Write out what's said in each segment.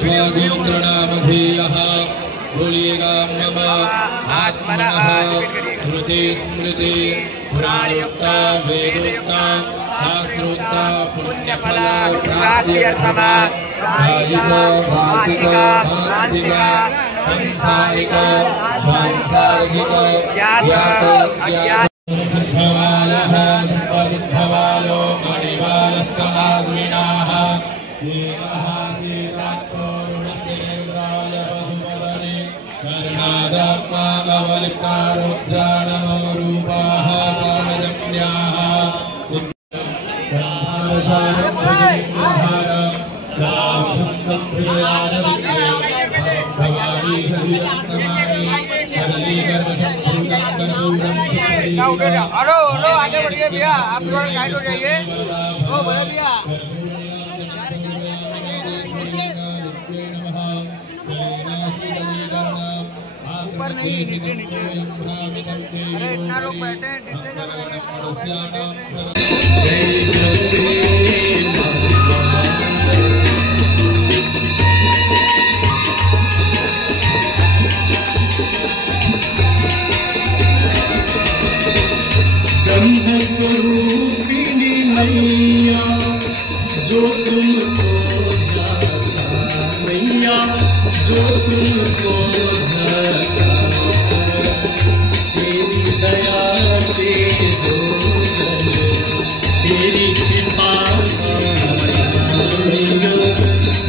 स्वगोत्रनामधेयः बोलिएगा मम आत्मनः श्रुति स्मृति पुराणोक्ता वेदोक्ता शास्त्रोक्ता पुण्यफल प्राप्त्यर्थम भाषिक सांसारिक सांसारिक सिद्धवालः सर्वसिद्धवालो मणिवालस्तमास्मिनाः सीतः सीताक्षो रुणस्तेन्द्राय वसुमदने कर्णादात्मा कवलिकारोज्जानमो रूपाः कालजन्याः हेलो आगे बढ़िए भैया, आप थोड़ा गाइड हो जाइए। ओ बड़े भैया ऊपर नहीं, नीचे नीचे। अरे इतना लोग बैठे हैं, स्वरूपिणी मैया जो तुमको मैया जो तुमको तेरी दया से जो तेरी कृपा से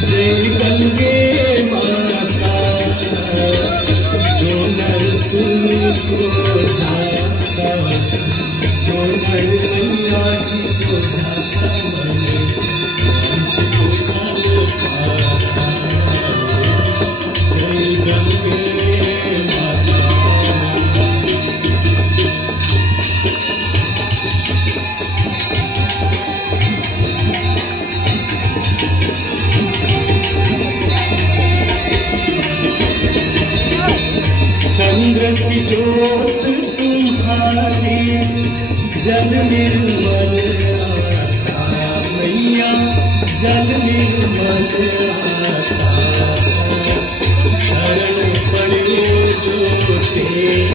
जय गंगे माता जो नर तुमको चंद्र सी ज्योत तुम्हारी जल निर्मल मैया जल निर्मल शरण पड़े जो